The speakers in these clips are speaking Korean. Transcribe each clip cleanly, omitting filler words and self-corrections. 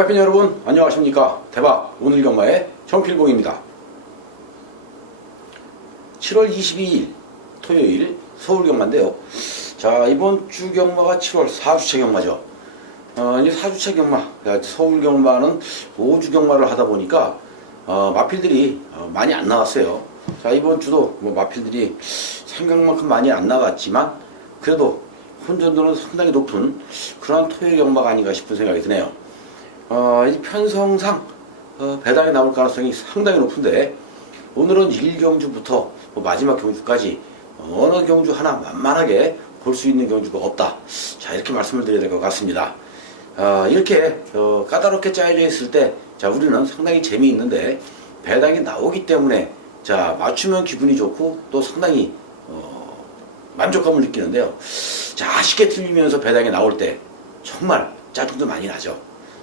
경마팬 여러분 안녕하십니까. 대박 오늘 경마의 정필봉입니다. 7월 22일 토요일 서울 경마인데요. 자, 이번 주 경마가 7월 4주차 경마죠. 이제 4주차 경마, 서울 경마는 5주 경마를 하다 보니까 마필들이 많이 안 나왔어요. 자, 이번 주도 뭐 마필들이 생각만큼 많이 안 나왔지만 그래도 혼전도는 상당히 높은 그러한 토요일 경마가 아닌가 싶은 생각이 드네요. 이 편성상 배당이 나올 가능성이 상당히 높은데 오늘은 1경주부터 마지막 경주까지 어느 경주 하나 만만하게 볼 수 있는 경주가 없다. 자, 이렇게 말씀을 드려야 될 것 같습니다. 이렇게 까다롭게 짜여져 있을 때 자, 우리는 상당히 재미있는데 배당이 나오기 때문에 자, 맞추면 기분이 좋고 또 상당히 만족감을 느끼는데요. 자, 아쉽게 틀리면서 배당이 나올 때 정말 짜증도 많이 나죠.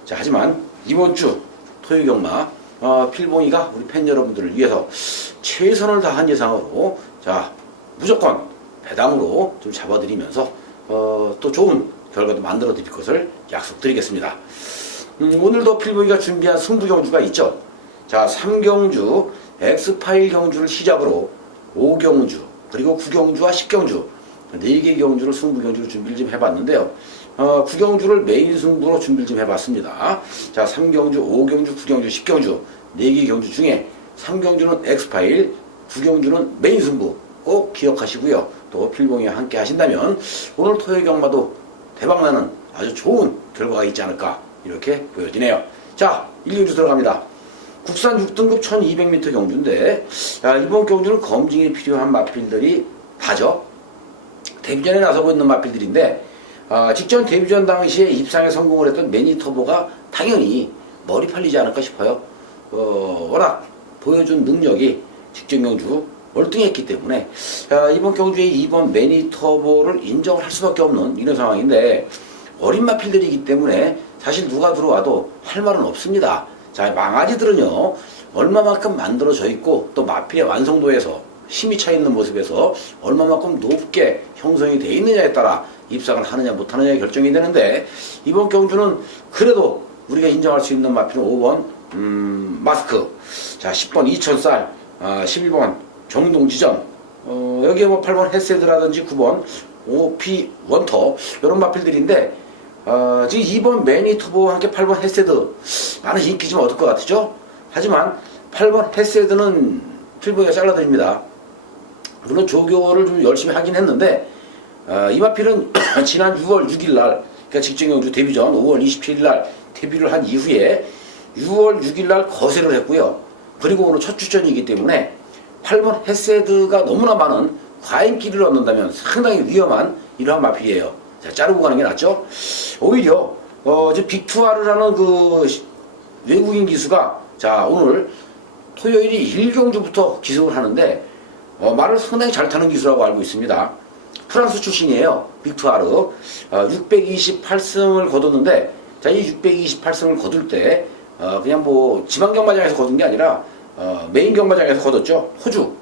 자, 하지만 이번 주 토요 경마 필봉이가 우리 팬 여러분들을 위해서 최선을 다한 예상으로 자, 무조건 배당으로 좀 잡아드리면서 또 좋은 결과도 만들어 드릴 것을 약속드리겠습니다. 오늘도 필봉이가 준비한 승부 경주가 있죠. 자, 3경주 엑스파일 경주를 시작으로 5경주 그리고 9경주와 10경주 4개 경주를 승부 경주로 준비를 좀 해봤는데요. 9경주를 메인 승부로 준비를 좀 해봤습니다. 자, 3경주, 5경주, 9경주, 10경주 4개 경주 중에 3경주는 엑스파일, 9경주는 메인 승부 꼭 기억하시고요. 또 필봉이와 함께 하신다면 오늘 토요일 경마도 대박나는 아주 좋은 결과가 있지 않을까 이렇게 보여지네요. 자, 1경주 들어갑니다. 국산 6등급 1200m 경주인데 이번 경주는 검증이 필요한 마필들이 다죠. 데뷔전에 나서고 있는 마필들인데 직전 데뷔전 당시에 입상에 성공을 했던 매니터보가 당연히 머리 팔리지 않을까 싶어요. 워낙 보여준 능력이 직전 경주 월등했기 때문에 이번 경주에 이번 매니터보를 인정을 할 수밖에 없는 이런 상황인데 어린 마필들이기 때문에 사실 누가 들어와도 할 말은 없습니다. 자, 망아지들은요 얼마만큼 만들어져 있고 또 마필의 완성도에서 힘이 차 있는 모습에서 얼마만큼 높게 형성이 되어 있느냐에 따라 입상을 하느냐 못하느냐 결정이 되는데 이번 경주는 그래도 우리가 인정할 수 있는 마필은 5번 마스크, 자 10번 2000쌀, 11번 정동지전, 여기에 뭐 8번 헤세드라든지 9번 OP 원터 이런 마필들인데 지금 2번 매니터보와 함께 8번 헤세드 많은 인기 좀 얻을 것 같죠? 하지만 8번 헤세드는 필봉이가 잘라드립니다. 물론 조교를 좀 열심히 하긴 했는데 이 마필은 지난 6월 6일 날 그러니까 직전 경주 데뷔 전 5월 27일 날 데뷔를 한 이후에 6월 6일 날 거세를 했고요. 그리고 오늘 첫 출전이기 때문에 8번 헤세드가 너무나 많은 과잉기를 얻는다면 상당히 위험한 이러한 마필이에요. 자, 자르고 가는 게 낫죠. 오히려 빅투아르라는 그 외국인 기수가 자, 오늘 토요일이 1경주부터 기승을 하는데 말을 상당히 잘 타는 기수라고 알고 있습니다. 프랑스 출신이에요. 빅투아르 628승을 거뒀는데 자, 이 628승을 거둘 때 그냥 뭐 지방 경마장에서 거둔 게 아니라 메인 경마장에서 거뒀죠. 호주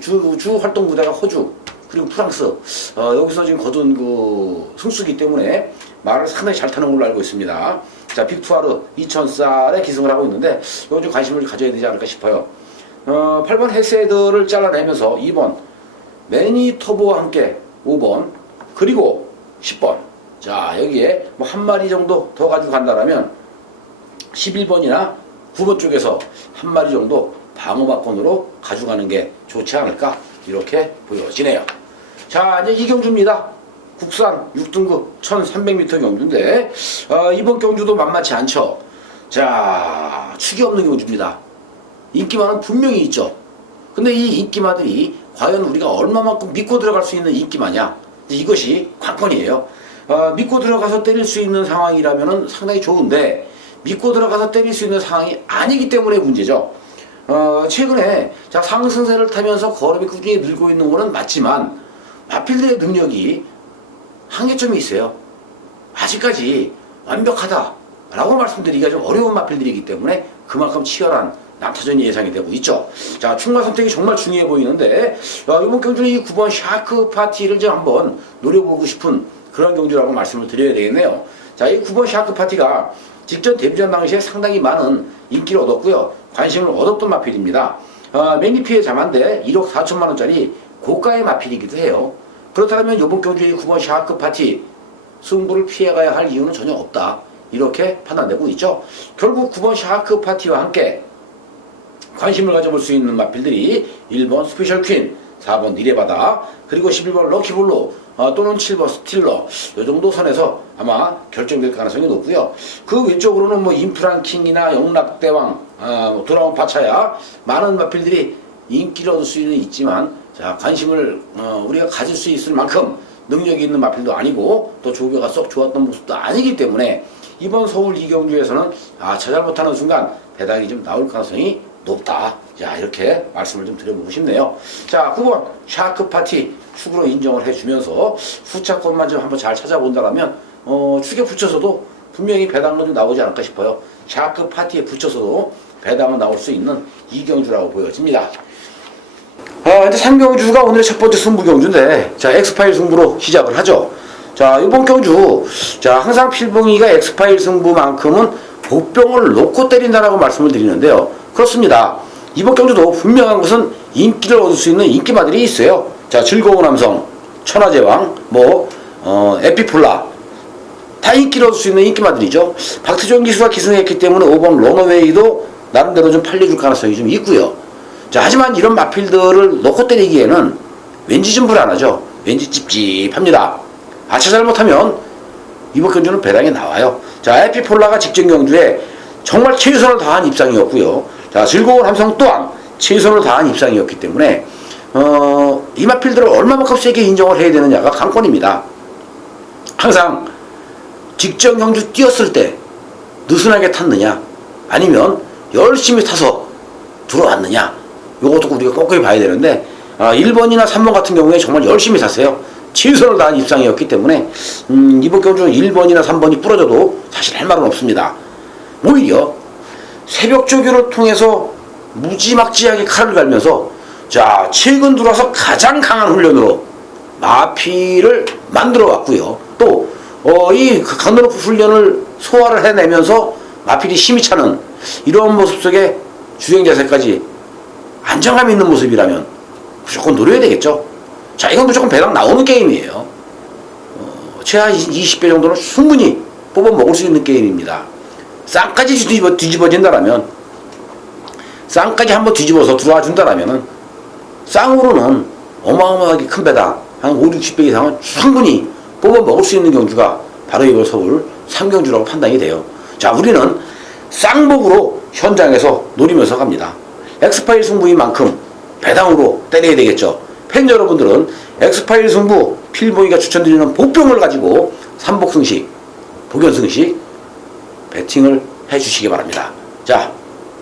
주 활동 부대가 호주 그리고 프랑스 여기서 지금 거둔 그 승수기 때문에 말을 상당히 잘 타는 걸로 알고 있습니다. 자, 빅투아르 2000쌀에 기승을 하고 있는데 이거 좀 관심을 가져야 되지 않을까 싶어요. 8번 헤세드를 잘라내면서 2번 매니터보와 함께 5번 그리고 10번 자, 여기에 뭐 한 마리 정도 더 가지고 간다라면 11번이나 9번 쪽에서 한 마리 정도 방어막권으로 가져가는 게 좋지 않을까 이렇게 보여지네요. 자, 이제 이 경주입니다. 국산 6등급 1300m 경주인데 이번 경주도 만만치 않죠. 자, 축이 없는 경주입니다. 인기만은 분명히 있죠. 근데 이 인기마들이 과연 우리가 얼마만큼 믿고 들어갈 수 있는 인기마냐 이것이 관건이에요. 믿고 들어가서 때릴 수 있는 상황이라면 상당히 좋은데 믿고 들어가서 때릴 수 있는 상황이 아니기 때문에 문제죠. 최근에 자, 상승세를 타면서 걸음이 꾸준히 늘고 있는 것은 맞지만 마필들의 능력이 한계점이 있어요. 아직까지 완벽하다라고 말씀드리기가 좀 어려운 마필들이기 때문에 그만큼 치열한 난타전이 예상이 되고 있죠. 자, 충마 선택이 정말 중요해 보이는데 이번 경주는 이 9번 샤크 파티를 좀 한번 노려보고 싶은 그런 경주라고 말씀을 드려야 되겠네요. 자, 이 9번 샤크 파티가 직전 데뷔전 당시에 상당히 많은 인기를 얻었고요. 관심을 얻었던 마필입니다. 매니피에 잠한데 1억 4천만 원짜리 고가의 마필이기도 해요. 그렇다면 이번 경주의 9번 샤크 파티 승부를 피해가야 할 이유는 전혀 없다. 이렇게 판단되고 있죠. 결국 9번 샤크 파티와 함께 관심을 가져볼 수 있는 마필들이 1번 스페셜 퀸, 4번 니레바다, 그리고 11번 럭키블루 또는 7번 스틸러 이 정도 선에서 아마 결정될 가능성이 높고요. 그 외쪽으로는 뭐 인프란킹이나 영락대왕, 드라운 바차야 많은 마필들이 인기를 얻을 수는 있지만 자, 관심을 우리가 가질 수 있을 만큼 능력이 있는 마필도 아니고 또 조교가 썩 좋았던 모습도 아니기 때문에 이번 서울 이경주에서는 자잘 못하는 순간 배당이 좀 나올 가능성이 높다. 자, 이렇게 말씀을 좀 드려보고 싶네요. 자, 9번 샤크 파티 축으로 인정을 해주면서 후차권만 좀 한번 잘 찾아본다면 축에 붙여서도 분명히 배당은 좀 나오지 않을까 싶어요. 샤크 파티에 붙여서도 배당은 나올 수 있는 이경주라고 보여집니다. 이제 3경주가 오늘의 첫 번째 승부 경주인데, 자, 엑스파일 승부로 시작을 하죠. 자, 이번 경주, 자, 항상 필봉이가 엑스파일 승부만큼은 보병을 놓고 때린다라고 말씀을 드리는데요. 그렇습니다. 이번 경주도 분명한 것은 인기를 얻을 수 있는 인기마들이 있어요. 자, 즐거운 남성, 천하제왕, 에피폴라. 다 인기를 얻을 수 있는 인기마들이죠. 박태종 기수가 기승했기 때문에 5번 런어웨이도 나름대로 좀 팔려줄 가능성이 좀 있고요. 자, 하지만 이런 마필들을 놓고 때리기에는 왠지 좀 불안하죠. 왠지 찝찝합니다. 잘못하면 이번 경주는 배당이 나와요. 자, 에피폴라가 직전 경주에 정말 최선을 다한 입상이었고요. 자, 즐거운 함성 또한 최선을 다한 입상이었기 때문에 이 마필들을 얼마만큼 세게 인정을 해야 되느냐가 관건입니다. 항상 직전 경주 뛰었을 때 느슨하게 탔느냐 아니면 열심히 타서 들어왔느냐 이것도 우리가 꼼꼼히 봐야 되는데 1번이나 3번 같은 경우에 정말 열심히 탔어요. 최선을 다한 입상이었기 때문에 이번 경주는 1번이나 3번이 부러져도 사실 할 말은 없습니다. 오히려 새벽 조교를 통해서 무지막지하게 칼을 갈면서 자, 최근 들어와서 가장 강한 훈련으로 마피를 만들어 왔고요. 또 이 강도높은 훈련을 소화를 해내면서 마필이 힘이 차는 이런 모습 속에 주행자세까지 안정감 있는 모습이라면 무조건 노려야 되겠죠. 자, 이건 무조건 배당 나오는 게임이에요. 최하 20배 정도는 충분히 뽑아 먹을 수 있는 게임입니다. 쌍까지 뒤집어진다라면, 쌍까지 한번 뒤집어서 들어와 준다라면은, 쌍으로는 어마어마하게 큰 배당, 한 5, 60배 이상은 충분히 뽑아 먹을 수 있는 경주가 바로 이번 서울 3경주라고 판단이 돼요. 자, 우리는 쌍복으로 현장에서 노리면서 갑니다. 엑스파일 승부인 만큼 배당으로 때려야 되겠죠. 팬 여러분들은 엑스파일 승부 필봉이가 추천드리는 복병을 가지고 삼복승식, 복연승식 배팅을 해주시기 바랍니다. 자,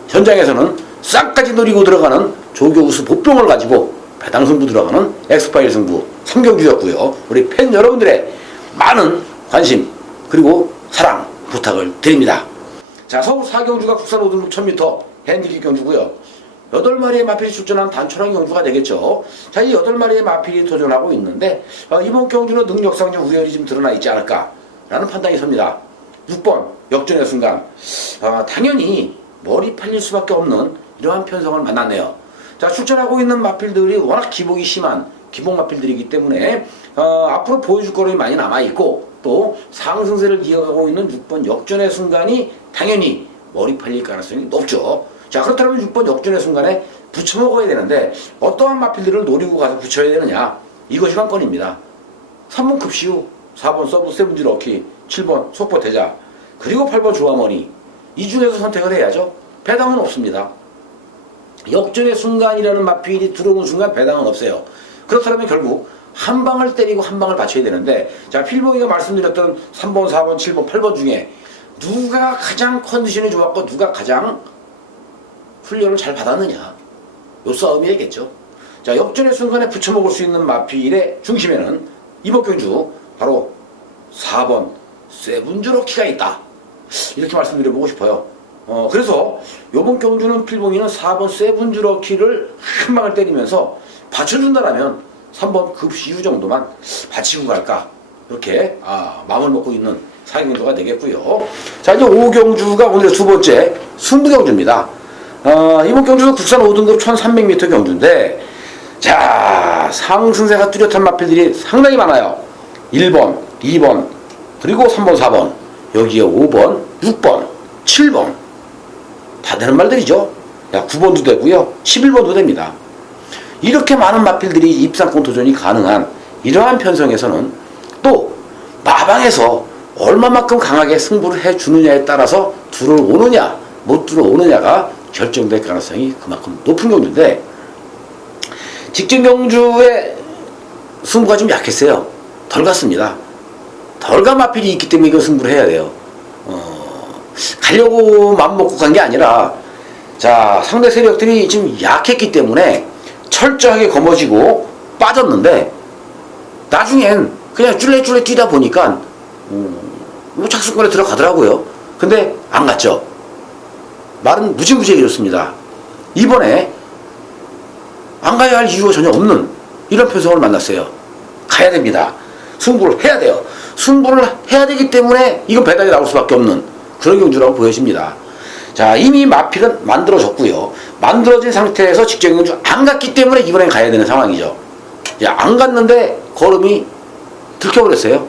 현장에서는 쌍까지 노리고 들어가는 조교우수 복병을 가지고 배당 승부 들어가는 엑스파일 승부 3경주였고요. 우리 팬 여러분들의 많은 관심 그리고 사랑 부탁을 드립니다. 자, 서울 4경주가 국산 오등급 1000m 핸디캡 경주고요. 8마리의 마필이 출전한 단촐한 경주가 되겠죠. 자, 이 8마리의 마필이 도전하고 있는데 이번 경주는 능력상 좀 우열이 좀 드러나 있지 않을까라는 판단이 섭니다. 6번 역전의 순간 당연히 머리 팔릴 수밖에 없는 이러한 편성을 만났네요. 자, 출전하고 있는 마필들이 워낙 기복이 심한 기복 마필들이기 때문에 앞으로 보여줄 거름이 많이 남아있고 또 상승세를 이어가고 있는 6번 역전의 순간이 당연히 머리 팔릴 가능성이 높죠. 자, 그렇다면 6번 역전의 순간에 붙여먹어야 되는데 어떠한 마필들을 노리고 가서 붙여야 되느냐, 이것이 관건입니다. 3번 급시우, 4번 서브 세븐지 럭키, 7번 속보 대자, 그리고 8번 조아머니, 이 중에서 선택을 해야죠. 배당은 없습니다. 역전의 순간이라는 마필이 들어오는 순간 배당은 없어요. 그렇다면 결국 한 방을 때리고 한 방을 받쳐야 되는데, 자, 필봉이가 말씀드렸던 3번, 4번, 7번, 8번 중에 누가 가장 컨디션이 좋았고 누가 가장 훈련을 잘 받았느냐, 요 싸움이 되겠죠. 자, 역전의 순간에 붙여먹을 수 있는 마필의 중심에는 이번 경주 바로 4번 세븐즈로키가 있다, 이렇게 말씀드려보고 싶어요. 그래서 요번 경주는 필봉이는 4번 세븐즈러키를 한 방을 때리면서 받쳐준다라면 3번 급시유 정도만 받치고 갈까, 이렇게 마음을 먹고 있는 4경주가 되겠고요. 자, 이제 5경주가 오늘의 두 번째 승부경주입니다. 이번 경주는 국산 5등급 1300m 경주인데, 자, 상승세가 뚜렷한 마필들이 상당히 많아요. 1번, 2번, 그리고 3번, 4번, 여기에 5번, 6번, 7번. 다 되는 말들이죠. 9번도 되고요. 11번도 됩니다. 이렇게 많은 마필들이 입상권 도전이 가능한 이러한 편성에서는 또 마방에서 얼마만큼 강하게 승부를 해주느냐에 따라서 들어오느냐 못 들어오느냐가 결정될 가능성이 그만큼 높은 경주인데, 직전 경주의 승부가 좀 약했어요. 덜 갔습니다. 덜 간 마필이 있기 때문에 이거 승부를 해야 돼요. 가려고 맘먹고 간 게 아니라, 자, 상대 세력들이 지금 약했기 때문에 철저하게 거머쥐고 빠졌는데, 나중엔 그냥 쫄래쫄래 뛰다 보니까 뭐 착수권에 들어가더라고요. 근데 안 갔죠. 말은 무지무지하게 이렇습니다. 이번에 안 가야 할 이유가 전혀 없는 이런 편성을 만났어요. 가야 됩니다. 승부를 해야 돼요. 승부를 해야 되기 때문에 이건 배당이 나올 수밖에 없는 그런 경주라고 보여집니다. 자, 이미 마필은 만들어졌고요. 만들어진 상태에서 직전 경주 안 갔기 때문에 이번엔 가야 되는 상황이죠. 안 갔는데 걸음이 들켜버렸어요.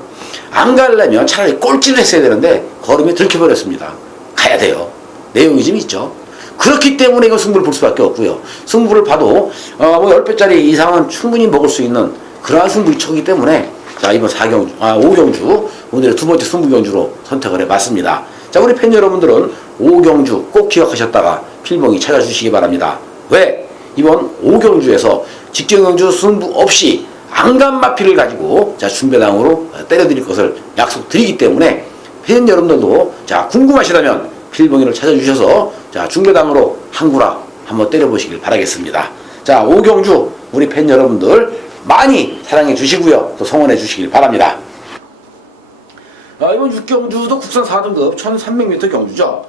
안 가려면 차라리 꼴찌를 했어야 되는데 걸음이 들켜버렸습니다. 가야 돼요. 내용이 좀 있죠. 그렇기 때문에 이건 승부를 볼 수밖에 없고요. 승부를 봐도 뭐 10배짜리 이상은 충분히 먹을 수 있는 그러한 승부처이기 때문에, 자, 이번 5경주 오늘의 두 번째 승부경주로 선택을 해봤습니다. 자, 우리 팬 여러분들은 5경주 꼭 기억하셨다가 필봉이 찾아주시기 바랍니다. 왜? 이번 5경주에서 직전경주 승부 없이 안간 마필을 가지고, 자, 준배당으로 때려드릴 것을 약속드리기 때문에 팬 여러분들도, 자, 궁금하시다면 필봉이를 찾아주셔서, 자, 중배당으로 한구라 한번 때려보시길 바라겠습니다. 자, 5경주 우리 팬 여러분들 많이 사랑해 주시고요, 또 성원해 주시길 바랍니다. 이번 6경주도 국산 4등급 1300m 경주죠.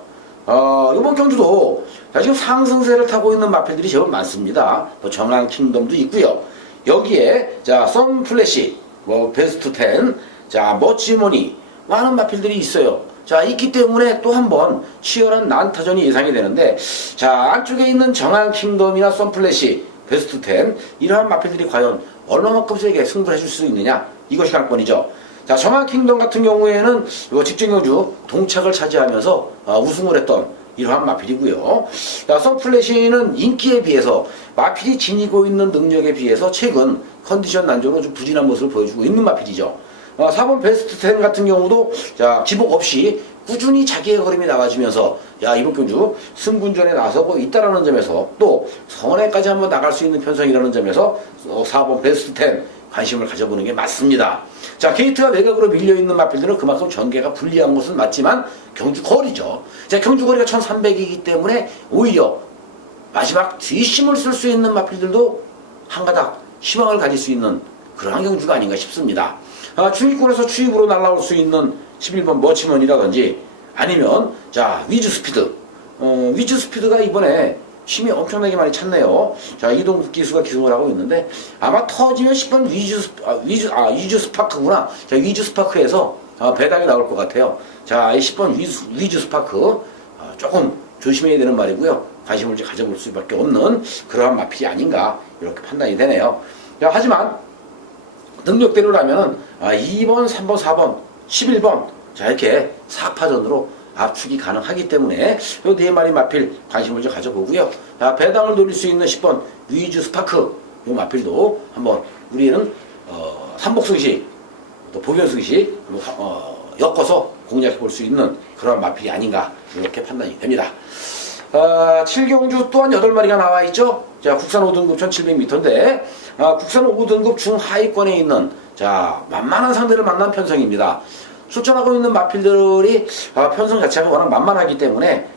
이번 경주도 지금 상승세를 타고 있는 마필들이 제법 많습니다. 또 정한 킹덤도 있고요. 여기에, 자, 썬플래시, 뭐 베스트 10, 자, 머치머니, 많은 마필들이 있어요. 자, 있기 때문에 또 한 번 치열한 난타전이 예상이 되는데, 자, 안쪽에 있는 정한 킹덤이나 썬플래시, 베스트 10, 이러한 마필들이 과연 얼마만큼 세게 승부를 해줄 수 있느냐, 이것이 관건이죠. 자, 정한 킹덤 같은 경우에는 직전 경주 동착을 차지하면서 우승을 했던 이러한 마필이고요. 자, 썬플래시는 인기에 비해서, 마필이 지니고 있는 능력에 비해서 최근 컨디션 난조로 좀 부진한 모습을 보여주고 있는 마필이죠. 4번 베스트 10 같은 경우도, 자, 기복 없이 꾸준히 자기의 걸음이 나가주면서, 야, 이번 경주 승군전에 나서고 있다라는 점에서, 또 선에까지 한번 나갈 수 있는 편성이라는 점에서 4번 베스트 10 관심을 가져보는 게 맞습니다. 자, 게이트가 외곽으로 밀려있는 마필들은 그만큼 전개가 불리한 것은 맞지만 경주 거리죠. 자, 경주 거리가 1300이기 때문에 오히려 마지막 뒷심을 쓸 수 있는 마필들도 한가닥 희망을 가질 수 있는 그러한 경주가 아닌가 싶습니다. 중위권에서 추입으로 날아올 수 있는 11번 머치먼이라든지, 아니면, 자, 위즈스피드. 위즈스피드가 이번에 힘이 엄청나게 많이 찼네요. 자, 이동국 기수가 기승을 하고 있는데, 아마 터지면 10번 위즈스파크구나. 자, 위즈스파크에서 배당이 나올 것 같아요. 자, 이 10번 위즈스파크 조금 조심해야 되는 말이고요. 관심을 가져볼 수밖에 없는 그러한 마필이 아닌가, 이렇게 판단이 되네요. 자, 하지만 능력대로라면은 2번, 3번, 4번, 11번, 자, 이렇게 4파전으로 압축이 가능하기 때문에 이 네 마리 마필 관심을 좀 가져보고요. 자, 배당을 노릴 수 있는 10번 위즈 스파크, 이 마필도 한번 우리는 삼복승식, 또 보변승식 엮어서 공략해 볼 수 있는 그런 마필이 아닌가, 이렇게 판단이 됩니다. 7경주 또한 8마리가 나와 있죠. 자, 국산 5등급 1700m인데, 국산 5등급 중하위권에 있는, 자, 만만한 상대를 만난 편성입니다. 출전하고 있는 마필들이 편성 자체가 워낙 만만하기 때문에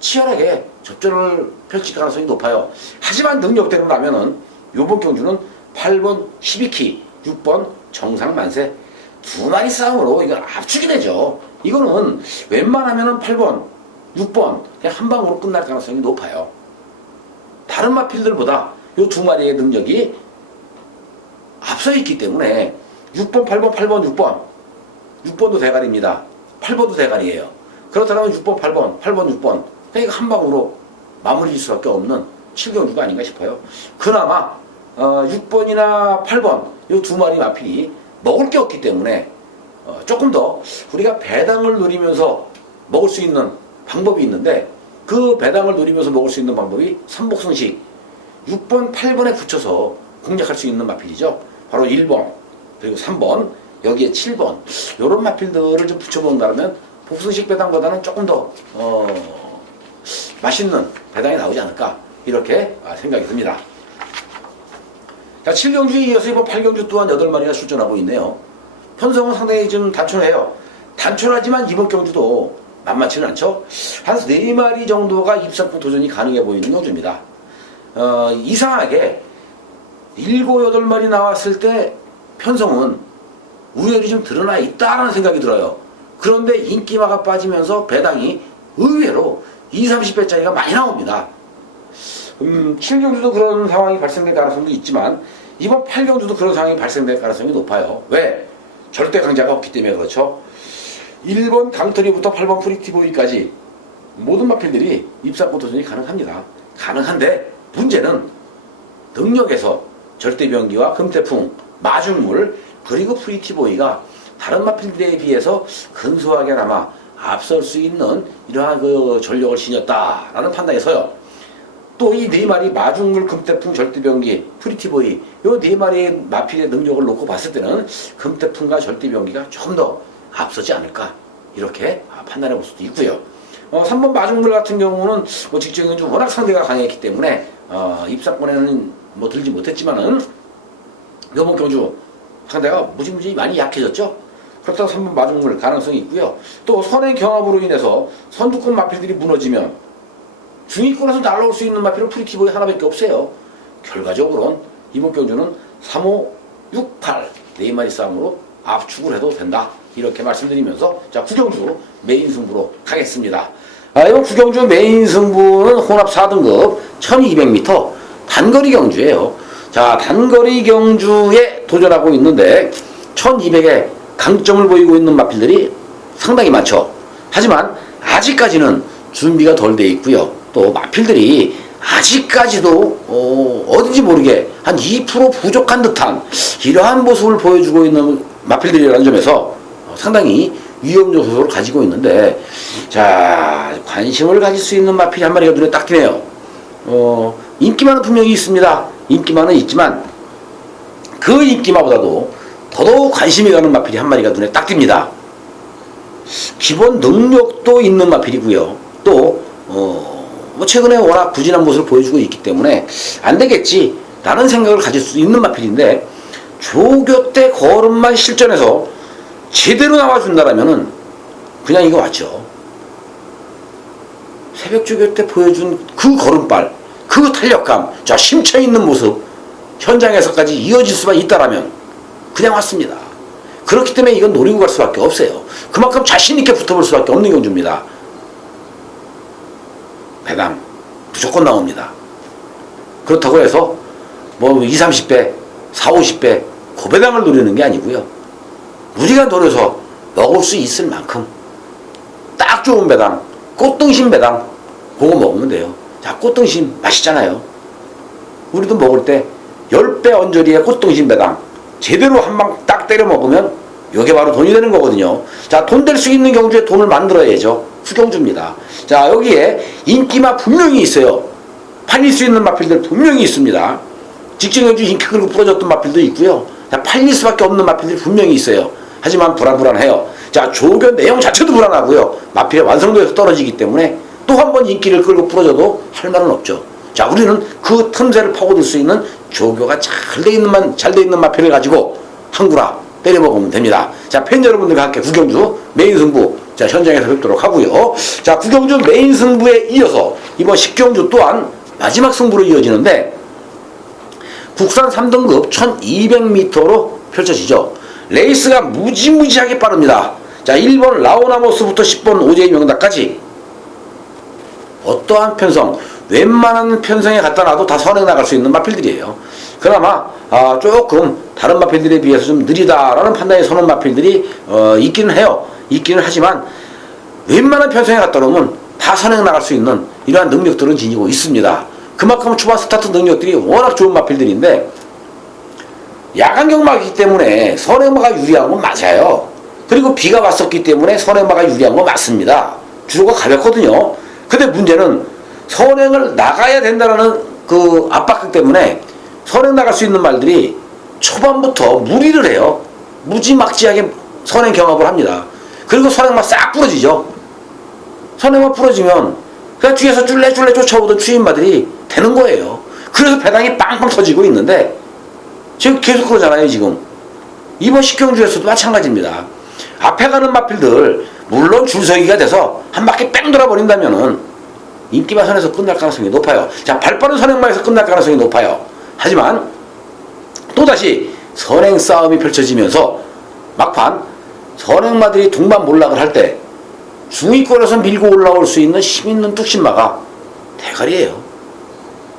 치열하게 접전을 펼칠 가능성이 높아요. 하지만 능력대로라면은 요번 경주는 8번 12키, 6번 정상만세 두 마리 싸움으로 이건 압축이 되죠. 이거는 웬만하면은 8번, 6번 그냥 한 방으로 끝날 가능성이 높아요. 다른 마필들보다 이 두 마리의 능력이 앞서 있기 때문에 6번, 8번, 8번, 6번 6번도 대가리입니다. 8번도 대가리예요. 그렇다면 6번, 8번, 8번, 6번 그러니까 한 방으로 마무리일 수밖에 없는 7경주가 아닌가 싶어요. 그나마 6번이나 8번 이 두 마리 마필이 먹을 게 없기 때문에 조금 더 우리가 배당을 노리면서 먹을 수 있는 방법이 있는데 그 배당을 노리면서 먹을 수 있는 방법이 삼복승식 6번, 8번에 붙여서 공략할 수 있는 마필이죠. 바로 1번 그리고 3번 여기에 7번 이런 마필들을 좀 붙여본다면 복승식 배당보다는 조금 더 맛있는 배당이 나오지 않을까 이렇게 생각이 듭니다. 자, 7경주에 이어서 이번 8경주 또한 8마리가 출전하고 있네요. 편성은 상당히 좀 단촐해요. 단촐하지만 이번 경주도 만만치는 않죠. 한 4마리 정도가 입상품 도전이 가능해 보이는 경주입니다. 이상하게 7, 8마리 나왔을 때 편성은 우열이 좀 드러나 있다라는 생각이 들어요. 그런데 인기마가 빠지면서 배당이 의외로 20, 30배짜리가 많이 나옵니다. 7경주도 그런 상황이 발생될 가능성도 있지만 이번 8경주도 그런 상황이 발생될 가능성이 높아요. 왜? 절대 강자가 없기 때문에 그렇죠. 1번 강터리부터 8번 프리티보이까지 모든 마필들이 입상권 도전이 가능합니다. 가능한데 문제는 능력에서 절대병기와 금태풍, 마중물 그리고 프리티보이가 다른 마필들에 비해서 근소하게나마 앞설 수 있는 이러한 그 전력을 지녔다라는 판단에서요. 또 이 4마리 마중물, 금태풍, 절대병기, 프리티보이 이 4마리의 마필의 능력을 놓고 봤을 때는 금태풍과 절대병기가 조금 더 앞서지 않을까 이렇게 판단해 볼 수도 있고요. 3번 마중물 같은 경우는 뭐 직전에는 좀 워낙 상대가 강했기 때문에 입상권에는 뭐 들지 못했지만은 이번 경주 상대가 무지무지 많이 약해졌죠. 그렇다고 3번 마중물 가능성이 있고요. 또 선의 경합으로 인해서 선두권 마필들이 무너지면 중위권에서 날아올 수 있는 마필은 프리티보이 하나밖에 없어요. 결과적으로는 이번 경주는 3, 5, 6, 8 4마리 싸움으로 압축을 해도 된다. 이렇게 말씀드리면서 자 9경주 메인 승부로 가겠습니다. 이번 9경주 메인 승부는 혼합 4등급 1200m 단거리 경주예요. 자 단거리 경주에 도전하고 있는데 1200에 강점을 보이고 있는 마필들이 상당히 많죠. 하지만 아직까지는 준비가 덜 돼 있고요. 또 마필들이 아직까지도 어딘지 모르게 한 2% 부족한 듯한 이러한 모습을 보여주고 있는 마필들이라는 점에서 상당히 위험 요소를 가지고 있는데 자 관심을 가질 수 있는 마필이 한 마리가 눈에 딱 띄네요. 인기만은 분명히 있습니다. 인기만은 있지만 그 인기마보다도 더더욱 관심이 가는 마필이 한 마리가 눈에 딱 띕니다. 기본 능력도 있는 마필이고요. 또 뭐 최근에 워낙 부진한 모습을 보여주고 있기 때문에 안 되겠지 라는 생각을 가질 수 있는 마필인데 조교 때 걸음만 실전에서 제대로 나와준다라면은 그냥 이거 맞죠. 새벽 조교 때 보여준 그 걸음발, 그 탄력감, 자 심차 있는 모습 현장에서까지 이어질 수만 있다라면 그냥 왔습니다. 그렇기 때문에 이건 노리고 갈 수밖에 없어요. 그만큼 자신 있게 붙어볼 수밖에 없는 경주입니다. 배당 무조건 나옵니다. 그렇다고 해서 뭐 20, 30배, 40, 50배 고배당을 노리는 게 아니고요. 우리가 노려서 먹을 수 있을 만큼 딱 좋은 배당, 꽃등심 배당 그거 먹으면 돼요. 자, 꽃등심 맛있잖아요. 우리도 먹을 때 10배 언저리의 꽃등심 배당 제대로 한 방 딱 때려 먹으면 이게 바로 돈이 되는 거거든요. 자, 돈 될 수 있는 경주에 돈을 만들어야죠. 후경주입니다. 자, 여기에 인기마 분명히 있어요. 팔릴 수 있는 마필들 분명히 있습니다. 직전 경주 인기 끌고 부러졌던 마필도 있고요. 자, 팔릴 수밖에 없는 마필들이 분명히 있어요. 하지만 불안해요. 자, 조교 내용 자체도 불안하고요. 마필의 완성도에서 떨어지기 때문에 또 한 번 인기를 끌고 부러져도 할 말은 없죠. 자, 우리는 그 틈새를 파고들 수 있는 조교가 잘 돼 있는 마필을 가지고 한구라 때려 먹으면 됩니다. 자, 팬 여러분들과 함께 구경주 메인 승부 자 현장에서 뵙도록 하고요. 자, 구경주 메인 승부에 이어서 이번 10경주 또한 마지막 승부로 이어지는데 국산 3등급 1200m로 펼쳐지죠. 레이스가 무지무지하게 빠릅니다. 자, 1번 라오나모스부터 10번 오제이 명다까지 어떠한 편성, 웬만한 편성에 갖다 놔도 다 선행 나갈 수 있는 마필들이에요. 그나마 조금 다른 마필들에 비해서 좀 느리다라는 판단이 서는 마필들이 있기는 해요. 있기는 하지만 웬만한 편성에 갖다 놓으면 다 선행 나갈 수 있는 이러한 능력들은 지니고 있습니다. 그만큼 초반 스타트 능력들이 워낙 좋은 마필들인데 야간 경마이기 때문에 선행마가 유리한 건 맞아요. 그리고 비가 왔었기 때문에 선행마가 유리한 건 맞습니다. 주로가 가볍거든요. 근데 문제는 선행을 나가야 된다는 그 압박감 때문에 선행 나갈 수 있는 말들이 초반부터 무리를 해요. 무지막지하게 선행 경합을 합니다. 그리고 선행만 싹 부러지죠. 선행만 부러지면 그냥 뒤에서 쫄래쫄래 쫓아오던 추임마들이 되는 거예요. 그래서 배당이 빵빵 터지고 있는데 지금 계속 그러잖아요. 지금 이번 식경주에서도 마찬가지입니다. 앞에 가는 마필들 물론 줄서기가 돼서 한 바퀴 뺑 돌아버린다면은 인기만 선에서 끝날 가능성이 높아요. 자, 발빠른 선행마에서 끝날 가능성이 높아요. 하지만 또다시 선행 싸움이 펼쳐지면서 막판 선행마들이 동반 몰락을 할 때 중위권에서 밀고 올라올 수 있는 힘있는 뚝심마가 대가리예요.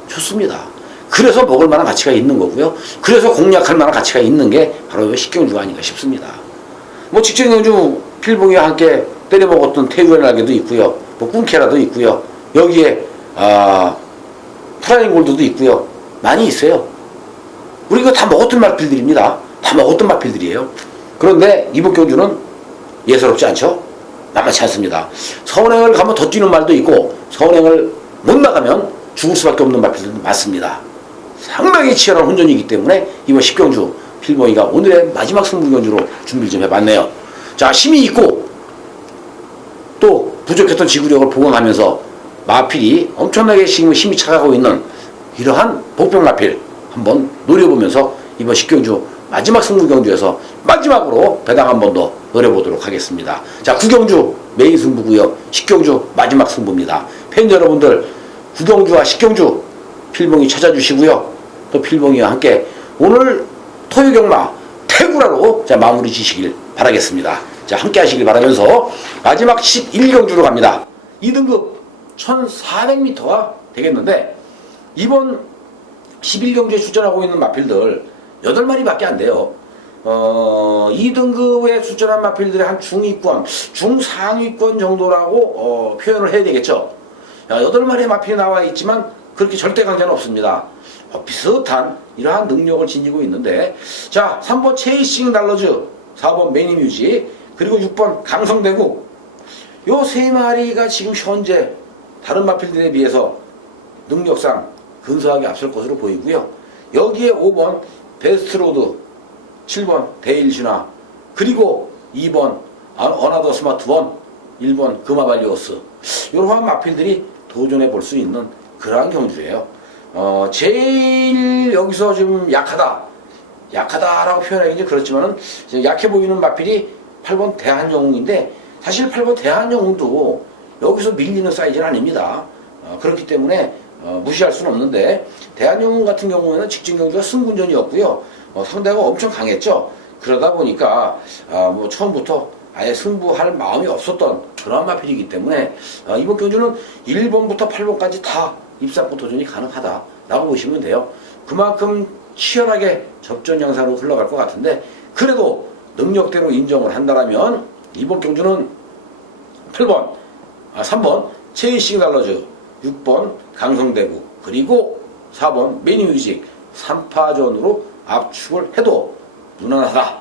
좋습니다. 그래서 먹을 만한 가치가 있는 거고요. 그래서 공략할 만한 가치가 있는 게 바로 식경주가 아닌가 싶습니다. 뭐 직전경주 필봉이와 함께 때려먹었던 태유의 날개도 있고요. 뭐 꿈케라도 있고요. 여기에 프라잉 골드도 있고요. 많이 있어요. 우리 이거 다 먹었던 마필들입니다. 다 먹었던 마필들이에요. 그런데 이번 경주는 예사롭지 않죠? 만만치 않습니다. 선행을 가면 더 뛰는 말도 있고 선행을 못 나가면 죽을 수밖에 없는 마필들도 많습니다. 상당히 치열한 혼전이기 때문에 이번 10경주 필봉이가 오늘의 마지막 승부경주로 준비를 좀 해봤네요. 자, 힘이 있고 또 부족했던 지구력을 보강하면서 마필이 엄청나게 지금 힘이 차가고 있는 이러한 복병 마필 한번 노려보면서 이번 10경주 마지막 승부경주에서 마지막으로 배당 한 번 더 노려보도록 하겠습니다. 자, 9경주 메인 승부고요. 10경주 마지막 승부입니다. 팬 여러분들 9경주와 10경주 필봉이 찾아주시고요. 또 필봉이와 함께 오늘 토요경마 태구라로 자 마무리 지시길 바라겠습니다. 자, 함께 하시길 바라면서 마지막 11경주로 갑니다. 2등급 1400m가 되겠는데 이번 11경주에 출전하고 있는 마필들 8마리밖에 안 돼요. 2등급에 출전한 마필들의 한 중위권, 중상위권 정도라고 표현을 해야 되겠죠. 8마리의 마필이 나와 있지만 그렇게 절대 강자는 없습니다. 비슷한 이러한 능력을 지니고 있는데 자, 3번 체이싱 달러즈, 4번 매니뮤직, 그리고 6번 강성대구 요 3마리가 지금 현재 다른 마필들에 비해서 능력상 근소하게 앞설 것으로 보이고요. 여기에 5번 베스트로드, 7번 데일시나, 그리고 2번 어나더 스마트원, 1번 금화발리오스 이러한 마필들이 도전해 볼 수 있는 그러한 경주예요. 제일 여기서 좀 약하다라고 표현하기는 그렇지만은 약해 보이는 마필이 8번 대한영웅인데 사실 8번 대한영웅도 여기서 밀리는 사이즈는 아닙니다. 그렇기 때문에 무시할 수는 없는데 대한영웅 같은 경우에는 직전 경주가 승군전이었고요. 상대가 엄청 강했죠. 그러다 보니까 뭐 처음부터 아예 승부할 마음이 없었던 그런 마필이기 때문에 이번 경주는 1번부터 8번까지 다 입상권 도전이 가능하다라고 보시면 돼요. 그만큼 치열하게 접전 양상으로 흘러갈 것 같은데 그래도 능력대로 인정을 한다면 이번 경주는 3번 체이싱 달러즈, 6번 강성대구, 그리고 4번 매니뮤직 3파전으로 압축을 해도 무난하다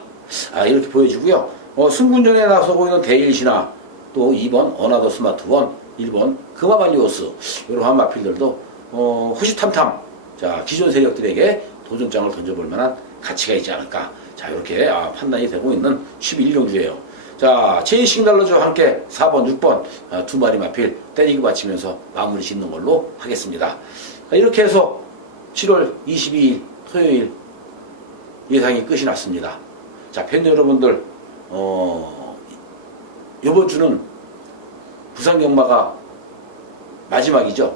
이렇게 보여지고요. 승군전에 나서고 있는 데일시나 또 2번 어나더 스마트원, 1번 금화발리오스 이러한 마필들도 호시탐탐 자 기존 세력들에게 도전장을 던져볼 만한 가치가 있지 않을까 자 이렇게 판단이 되고 있는 11경주예요. 자, 체이싱 달러즈와 함께 4번, 6번 두 마리 마필 때리고 바치면서 마무리 짓는 걸로 하겠습니다. 이렇게 해서 7월 22일 토요일 예상이 끝이 났습니다. 자, 팬 여러분들 이번 주는 부산경마가 마지막이죠.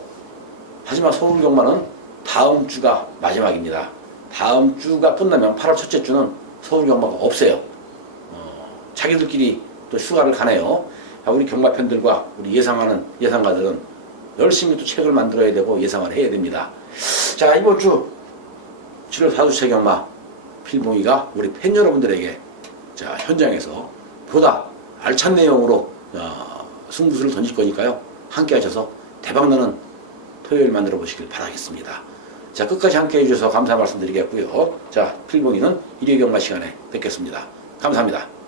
하지만 서울경마는 다음 주가 마지막입니다. 다음 주가 끝나면 8월 첫째 주는 서울경마가 없어요. 자기들끼리 또 휴가를 가네요. 우리 경마 팬들과 우리 예상하는 예상가들은 열심히 또 책을 만들어야 되고 예상을 해야 됩니다. 자, 이번 주 7월 4주차 경마 필봉이가 우리 팬 여러분들에게 자, 현장에서 보다 알찬 내용으로 승부수를 던질 거니까요. 함께 하셔서 대박나는 토요일 만들어 보시길 바라겠습니다. 자, 끝까지 함께 해주셔서 감사 말씀드리겠고요. 자, 필봉이는 일요일 경마 시간에 뵙겠습니다. 감사합니다.